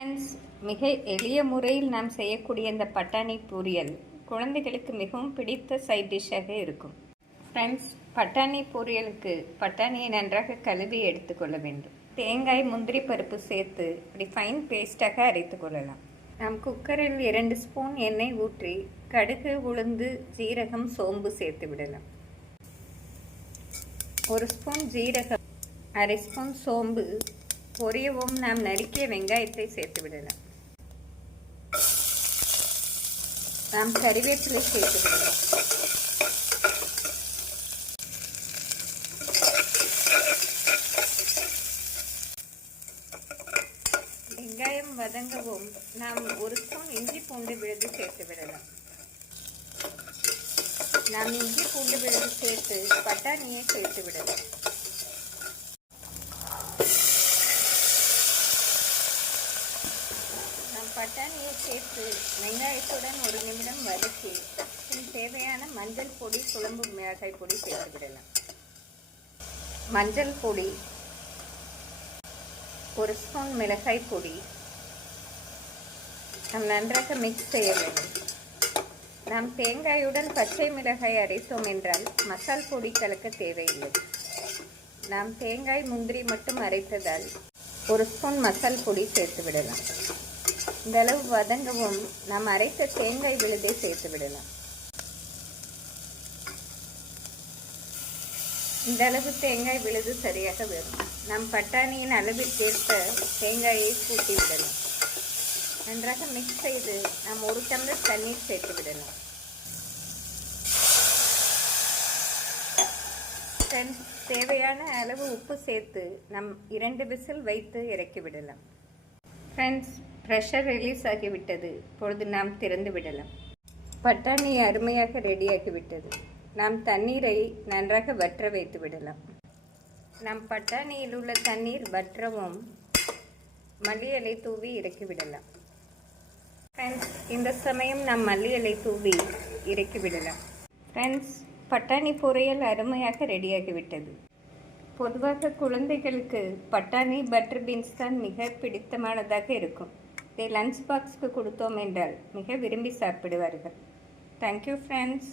Friends மிக எளிய முறையில் நாம் செய்யக்கூடிய இந்த பட்டாணி பொரியல் குழந்தைகளுக்கு மிகவும் பிடித்த சைட் டிஷ்ஷாக இருக்கும். ஃப்ரெண்ட்ஸ் பட்டாணி பொரியலுக்கு பட்டாணியை நன்றாக கழுவி எடுத்துக்கொள்ள வேண்டும். தேங்காய் முந்திரி பருப்பு சேர்த்து இப்படி ஃபைன் பேஸ்டாக அரைத்து கொள்ளலாம். நாம் குக்கரில் இரண்டு ஸ்பூன் எண்ணெய் ஊற்றி கடுகு உளுந்து ஜீரகம் சோம்பு சேர்த்து விடலாம். ஒரு ஸ்பூன் ஜீரகம் அரை ஸ்பூன் சோம்பு பொரியவும் நாம் நறுக்கிய வெங்காயத்தை சேர்த்து விடலாம். நாம் கறிவேப்பிலை சேர்த்து விடலாம். வெங்காயம் வதங்கவும் நாம் ஒரு ஸ்பூன் இஞ்சி பூண்டு விழுது சேர்த்து விடலாம். நாம் இஞ்சி பூண்டு விழுது சேர்த்து பட்டாணியை சேர்த்து விடலாம் நாம் பட்டாணியை சேர்த்து வெங்காயத்துடன் ஒரு நிமிடம் வதக்கி பின் தேவையான மஞ்சள் பொடி குழம்பு மிளகாய் பொடி சேர்த்து விடலாம். மஞ்சள் பொடி ஒரு ஸ்பூன் மிளகாய் பொடி. நாம் நன்றாக மிக்ஸ் செய்ய வேண்டும். நாம் தேங்காயுடன் பச்சை மிளகாய் அரைத்தோம் என்றால் மசால் பொடி கலக்க தேவையில்லை. நாம் தேங்காய் முந்திரி மட்டும் அரைத்ததால் ஒரு ஸ்பூன் மசால் பொடி சேர்த்து விடலாம். இந்த அளவு வதங்கவும் நாம் அரைத்த தேங்காய் விழுதை சேர்த்து விடலாம். இந்த அளவு தேங்காய் விழுது சரியாக வரும் நாம் பட்டாணியின் அளவிற்கேற்ப தேங்காயை கூட்டி விடலாம். நன்றாக மிக்ஸ் செய்து நாம் ஒரு டம்ளர் தண்ணீர் சேர்த்து விடலாம். தேவையான அளவு உப்பு சேர்த்து நம் இரண்டு விசில் வைத்து இறக்கி விடலாம். ஃப்ரெண்ட்ஸ் ப்ரெஷர் ரிலீஸ் ஆகிவிட்டது இப்பொழுது நாம் திறந்து விடலாம். பட்டாணி அருமையாக ரெடியாகி விட்டது. நாம் தண்ணீரை நன்றாக வற்ற வைத்து விடலாம். நம் பட்டாணியில் உள்ள தண்ணீர் வற்றவும் மல்லியலை தூவி இறக்கி விடலாம். ஃப்ரெண்ட்ஸ் இந்த சமயம் நாம் மல்லி இலை தூவி இறக்கி விடலாம். ஃப்ரெண்ட்ஸ் பட்டாணி பொரியல் அருமையாக ரெடியாகிவிட்டது பொதுவாக குழந்தைகளுக்கு பட்டாணி பட்டர் பீன்ஸ் தான் மிக பிடித்தமானதாக இருக்கும். இதை லஞ்ச் பாக்ஸ்க்கு கொடுத்தோம் என்றால் மிக விரும்பி சாப்பிடுவார்கள். Thank you friends